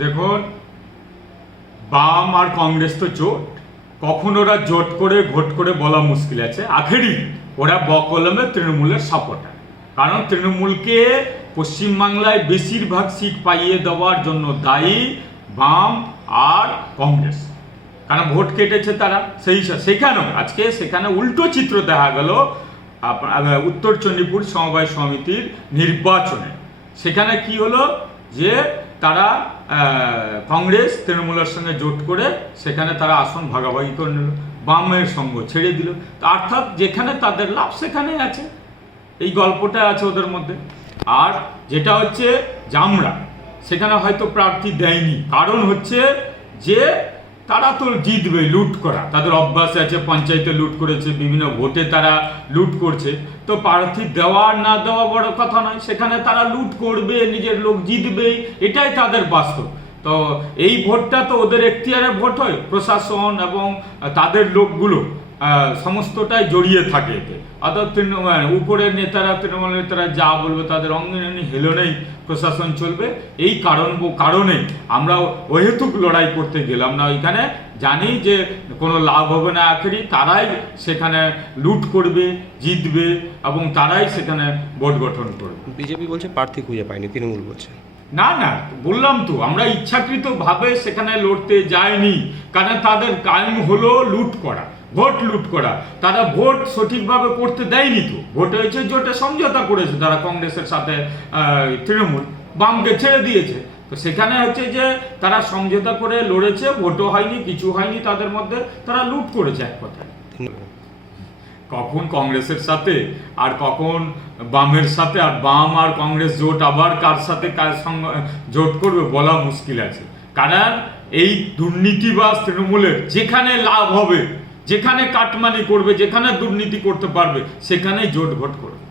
দেখুন, বাম আর কংগ্রেস তো জোট, কখন ওরা জোট করে ভোট করে বলা মুশকিল আছে। আখেরি ওরা বকলমে তৃণমূলের সাপোর্টার, কারণ তৃণমূলকে পশ্চিমবাংলায় বেশিরভাগ সিট পাইয়ে দেওয়ার জন্য দায়ী বাম আর কংগ্রেস, কারণ ভোট কেটেছে তারা। সেখানেও আজকে সেখানে উল্টো চিত্র দেখা গেল উত্তর চণ্ডীপুর সমবায় সমিতির নির্বাচনে। সেখানে কি হলো যে তারা কংগ্রেস তৃণমূলের সঙ্গে জোট করে সেখানে তারা আসন ভাগাভাগি করে নিল, বামের সঙ্গ ছেড়ে দিল। অর্থাৎ যেখানে তাদের লাভ সেখানেই আছে, এই গল্পটা আছে ওদের মধ্যে। আর যেটা হচ্ছে জামরা, সেখানে হয়তো প্রার্থী দেয়নি, কারণ হচ্ছে যে তারা তো জিতবে, লুট করা তাদের অভ্যাস আছে, পঞ্চায়েতে লুট করেছে, বিভিন্ন ভোটে তারা লুট করছে। তো প্রার্থী দেওয়া না দেওয়া বড় কথা নয়, সেখানে তারা লুট করবে, নিজের লোক জিতবে, এটাই তাদের বাস্তব। তো এই ভোটটা তো ওদের এখতিয়ারের ভোট হয়, প্রশাসন এবং তাদের লোকগুলো সমস্তটাই জড়িয়ে থাকে এতে। অর্থাৎ উপরের নেতারা, তৃণমূল নেতারা যা বলবে তাদের অঙ্গনে হেলনেই প্রশাসন চলবে। এই কারণে আমরা অহেতুক লড়াই করতে গেলাম না ওইখানে, জানি যে কোনো লাভ হবে না। আখেরি তারাই সেখানে লুট করবে, জিতবে এবং তারাই সেখানে ভোট গঠন করবে। বিজেপি বলছে প্রার্থী খুঁজে পায়নি, তৃণমূল বলছে না না, বললাম তো আমরা ইচ্ছাকৃতভাবে সেখানে লড়তে যাইনি, কারণ তাদের কাজ হলো লুট করা, ভোট লুট করা। তারা ভোট সঠিকভাবে করতে দেয়নি। তো ভোট হয়েছে জোটে সমঝোতা করেছে তারা কংগ্রেসের সাথে, তৃণমূল বামকে ছেড়ে দিয়েছে। তো সেখানে হচ্ছে যে তারা সমঝোতা করে লড়েছে, ভোটও হয়নি, কিছু হয়নি তাদের মধ্যে, তারা লুট করেছে এক কথায়। কখন কংগ্রেসের সাথে আর কখন বামের সাথে, আর বাম আর কংগ্রেস জোট আবার কার সাথে কার সঙ্গে জোট করবে বলা মুশকিল আছে। কারণ এই দুর্নীতিবাজ তৃণমূলের যেখানে লাভ হবে, যেখানে কাটমানি করবে, যেখানে দুর্নীতি করতে পারবে, সেখানেই জোট ভোট করবে।